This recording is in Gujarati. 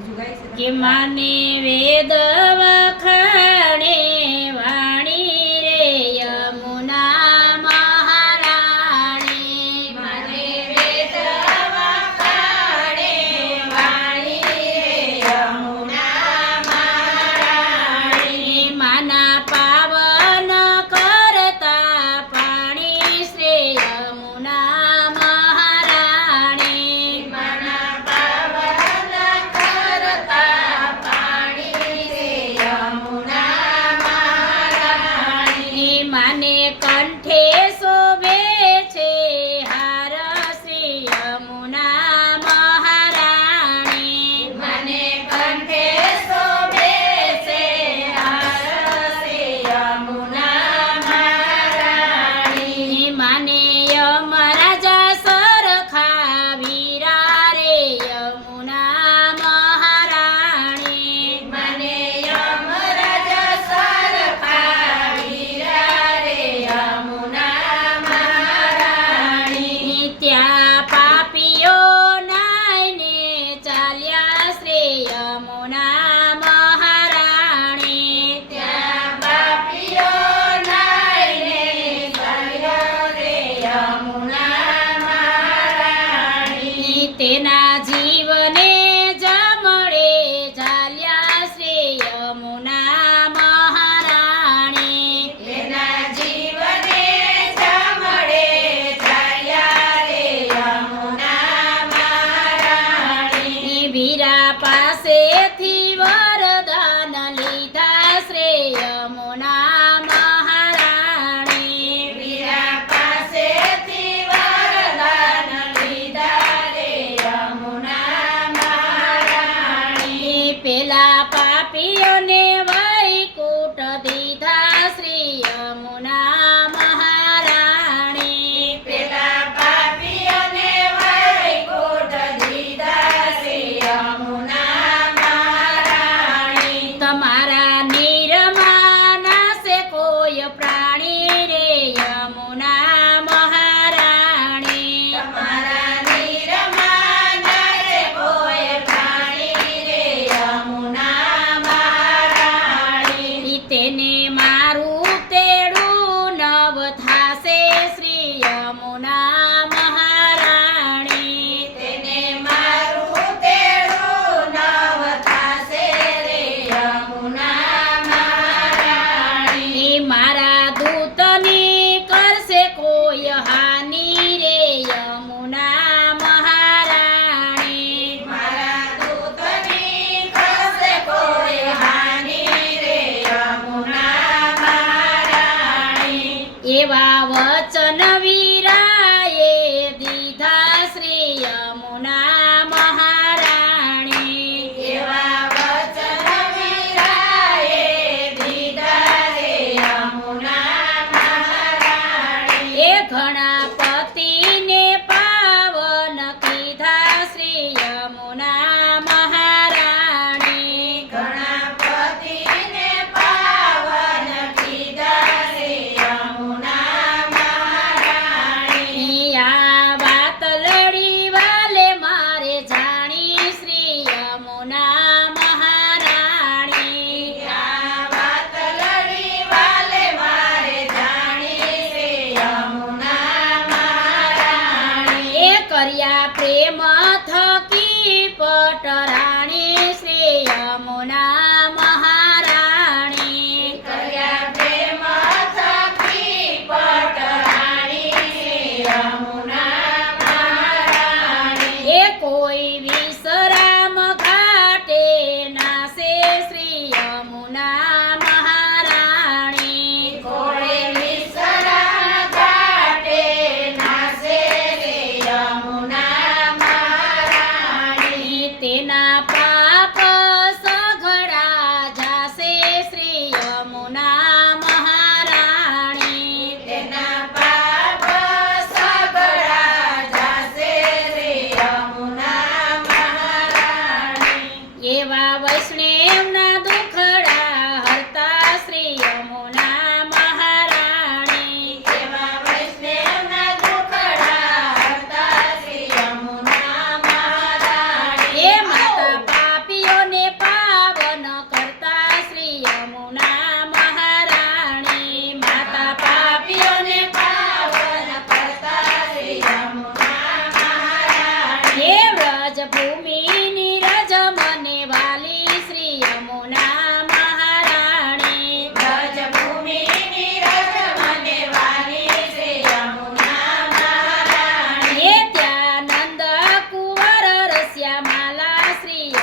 કે માને વેદ વખાણે વાણી રે યમુના મહારાણી. મને વેદ વખાણે વાણી રે યમુના મહારાણી. માના પાવન કરતા પાણી શ્રી યમુના મહારાણી. મના પાવન કરતા પાણી રે યમુના મહારાણી. માને કંઠે શોભે છે હાર શ્રી યમુના મહારાણી. મને કંઠે શોભે છે હાર શ્રી યમુના મહારાણી. માને યમરાજા સરખા વીરા રે યમુના મહારાણી. મને યમરાજા સરખા વીરા રે યમુના મહારાણી. ત્યાં પાપીઓ નાઈને ચાલ્યા શ્રી યમુના મહારાણી. ત્યાં પાપીઓ નાઈને ચાલ્યા રે યમુના મહારાણી. તેના જીવને જમડે ચાલ્યા શ્રી યમુના મહારાણી. તેના જીવને જમડે ચાલ્યા રે યમુના મહારાણી. વીરા પાસેથી વરદાન લીધા શ્રી યમુના મહારાણી. વીરા પાસેથી વરદાન લીધા રે યમુના મહારાણી. પેલા પાપીઓને વૈકુટ દીધા શ્રી યમુના મહારાણી. પેલા પાપીઓને વૈકુંઠ દીધા શ્રી યમુના મહારાણી. તમારા નિરમાના સે કોઈ પ્રાણી રે યમુના મહારાણી. તમારા નિરમાના રે કોઈ પ્રાણી રે યમુના મહારાણી. તેને મારું તેડું નવ થાશે શ્રી યમુના મહારાણી. તેને મારું તેડું નવ થાશે રે યમુના મહારાણી. મારા દૂતની કરશે કોઈ હાનિ રે યમુના મહારાણી. મારા દૂતની કરશે કોઈ હાનિ રે યમુના મહારાણી. એવા વચન વીરાએ દીધા શ્રી યમુના મહારાણી. એવા વચન વીરાએ દીધા રે યમુના મહારાણી. એ ઘણા પતિને પાવન કીધા શ્રી યમુના મહારાણી. ઘણા પતિને પાવન કીધા રે યમુના મહારાણી. આ વાત લડી વાલે મારે જાણી શ્રી યમુના મહારાણી. આ વાત લડી વાલે મારે જાણી રે યમુના મહારાણી. એ કર્યા પ્રેમ થકી પટરાણી શ્રી યમુના મહારાણી. કર્યા પ્રેમ થકી પટરાણી રે યમુના મહારાણી. એ કોઈ વિશ્રામ ઘાટે નાસે શ્રી યમુના મહારાણી. કોઈ વિશ્રામ ઘાટે નાસે રે યમુના મહારાણી. તેના પાપ સઘળા જાશે શ્રી યમુના મહારાણી. તેના પાપ સગળા જાશે રે યમુના મહારાણી. એવા વૈષ્ણવના દુખડા હરતા શ્રી યમુના મહારાણી. એવા વૈષ્ણવના દુખડા હરતા શ્રી યમુના મહારાણી. એ માતા પાપીઓ શ્રી